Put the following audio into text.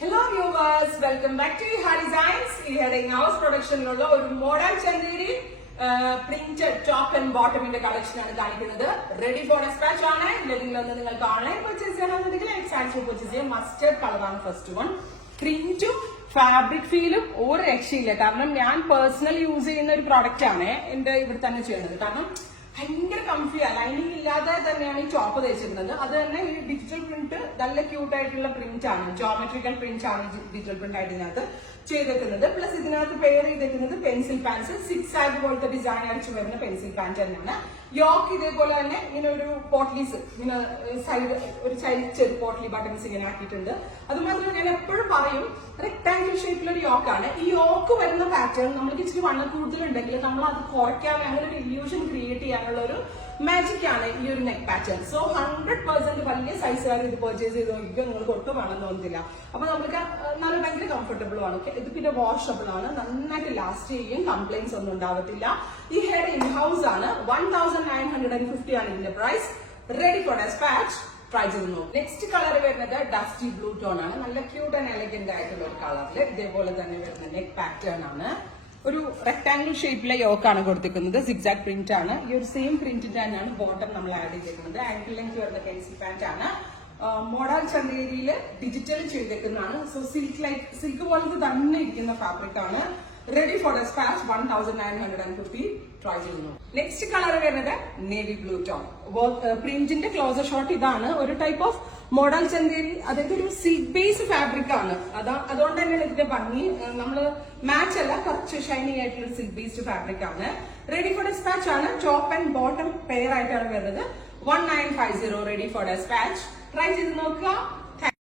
Hello viewers, welcome back to Iha Designs. Here in-house production ഉള്ള ഒരു model Chanderi printed top and ബോട്ടമിന്റെ collection ആണ് കാണിക്കുന്നത്. റെഡി ഫോർ ഡെസ്പാച്ച് ആണ്. ഇതിൽ ഒന്ന് നിങ്ങൾക്ക് ഓൺലൈൻ പർച്ചേസ് ചെയ്യണമെന്നുണ്ടെങ്കിൽ എക്സാക്ട് പർച്ചേസ് ചെയ്യാം. മസ്റ്റർഡ് കളറാണ് ഫസ്റ്റ് വൺ. പ്രിന്റും ഫാബ്രിക് ഫീലും ഒരു രക്ഷയില്ല. കാരണം ഞാൻ പേഴ്സണലി യൂസ് ചെയ്യുന്ന ഒരു പ്രോഡക്റ്റ് ആണ് എന്റെ ഇവിടെ തന്നെ ചെയ്യുന്നത്. കാരണം ഭയങ്കര കംഫിയാണ്. ലൈനിങ് ഇല്ലാതെ തന്നെയാണ് ഈ ടോപ്പ് തയ്ച്ചിരുന്നത്. അത് തന്നെ ഈ ഡിജിറ്റൽ പ്രിന്റ് നല്ല ക്യൂട്ട് ആയിട്ടുള്ള പ്രിന്റ് ആണ്, ജോമെട്രിക്കൽ പ്രിന്റ് ആണ് ഡിജിറ്റൽ പ്രിന്റ് ആയിട്ട് ഇതിനകത്ത് ചെയ്തേക്കുന്നത്. പ്ലസ് ഇതിനകത്ത് പെയർ ചെയ്തേക്കുന്നത് പെൻസിൽ പാൻസ്, 6 ആഗ് പോലത്തെ ഡിസൈൻ അടിച്ചു വരുന്ന പെൻസിൽ പാൻറ് തന്നെയാണ്. യോക്ക് ഇതേപോലെ തന്നെ ഇങ്ങനെ ഒരു പോട്ട്ലീസ്, ഇങ്ങനെ സൈഡ് ഒരു ചരിച്ചൊരു പോട്ട്ലി ബട്ടൺസ് ഇങ്ങനെ ആക്കിയിട്ടുണ്ട്. അതുമാത്രമല്ല ഞാൻ എപ്പോഴും പറയും റെക്ടാംഗിൾ ഷേപ്പിലൊരു യോക്കാണ്. ഈ യോക്ക് വരുന്ന പാറ്റേൺ നമ്മൾക്ക് ഇച്ചിരി വണ്ണം കൂടുതലുണ്ടെങ്കിൽ നമ്മൾ അത് കുറയ്ക്കാൻ, അങ്ങനെ ഒരു ഇല്യൂഷൻ ക്രിയേറ്റ് ചെയ്യാനുള്ള ഒരു മാജിക് ആണ് ഈ ഒരു നെക്ക് പാറ്റേൺ. സോ 100% വലിയ സൈസുകാർ ഇത് പർച്ചേസ് ചെയ്ത് നോക്കിയാൽ നിങ്ങൾക്ക് ഒട്ടും വേണം തോന്നുന്നില്ല. അപ്പൊ നമുക്ക് നല്ല ഭയങ്കര കംഫർട്ടബിൾ ആണ്. ഇത് പിന്നെ വാഷബിൾ ആണ്, നന്നായിട്ട് ലാസ്റ്റ് ചെയ്യും, കംപ്ലൈന്റ്സ് ഒന്നും ഉണ്ടാവത്തില്ല. ഈ ഹെയർ ഇൻ ഹൗസ് ആണ്. 1950 ആണ് ഇതിന്റെ price. Ready for despatch. Try ചെയ്ത് നോക്കും. നെക്സ്റ്റ് കളർ വരുന്നത് ഡസ്റ്റി ബ്ലൂ ടോൺ ആണ്. നല്ല ക്യൂട്ട് ആൻഡ് എലഗന്റ് ആയിട്ടുള്ള ഒരു കളറിൽ ഇതേപോലെ തന്നെ വരുന്ന നെക്ക് പാറ്റേൺ ആണ്. ഒരു റെക്ടാംഗിൾ ഷേപ്പിലെ യോക്കാണ് കൊടുത്തിരിക്കുന്നത്. സിക്സാക് പ്രിന്റ് ആണ്. ഈ ഒരു സെയിം പ്രിന്റ് തന്നെയാണ് ബോട്ടം നമ്മൾ ആഡ് ചെയ്തിരിക്കുന്നത്. ആങ്കിൾ ലെങ്ത് വരുന്ന പെൻസിൽ പാന്റ് ആണ്. മോഡൽ ചന്തേരിയിൽ ഡിജിറ്റൽ ചെയ്തേക്കുന്നതാണ്. സോ സിൽക്ക് പോലത്തെ തന്നെ ഇരിക്കുന്ന ഫാബ്രിക് ആണ്. Ready for dispatch. 1950 ട്രൈ ചെയ്യുന്നു. നെക്സ്റ്റ് കളർ വരുന്നത് നേവി ബ്ലൂ ടോൺ. പ്രിന്റിന്റെ ക്ലോസർ ഷോട്ട് ഇതാണ്. ഒരു ടൈപ്പ് ഓഫ് മോഡൽ ചന്തേരി, അതായത് ഒരു സിൽക്ക് ബേസ് ഫാബ്രിക് ആണ്. അതുകൊണ്ട് തന്നെയാണ് ഇതിന്റെ ഭംഗി. നമ്മള് മാച്ച് അല്ല, കുറച്ച് ഷൈനിങ് ആയിട്ടുള്ള സിൽക്ക് ബേസ്ഡ് ഫാബ്രിക് ആണ്. റെഡി ഫോർ ഡെസ്പാച്ച് ആണ്. ടോപ്പ് ആൻഡ് ബോട്ടം പെയർ ആയിട്ടാണ് വരുന്നത്. 1950 റെഡി ഫോർ ഡെസ്പാച്ച്. ട്രൈ ചെയ്ത് നോക്കുക.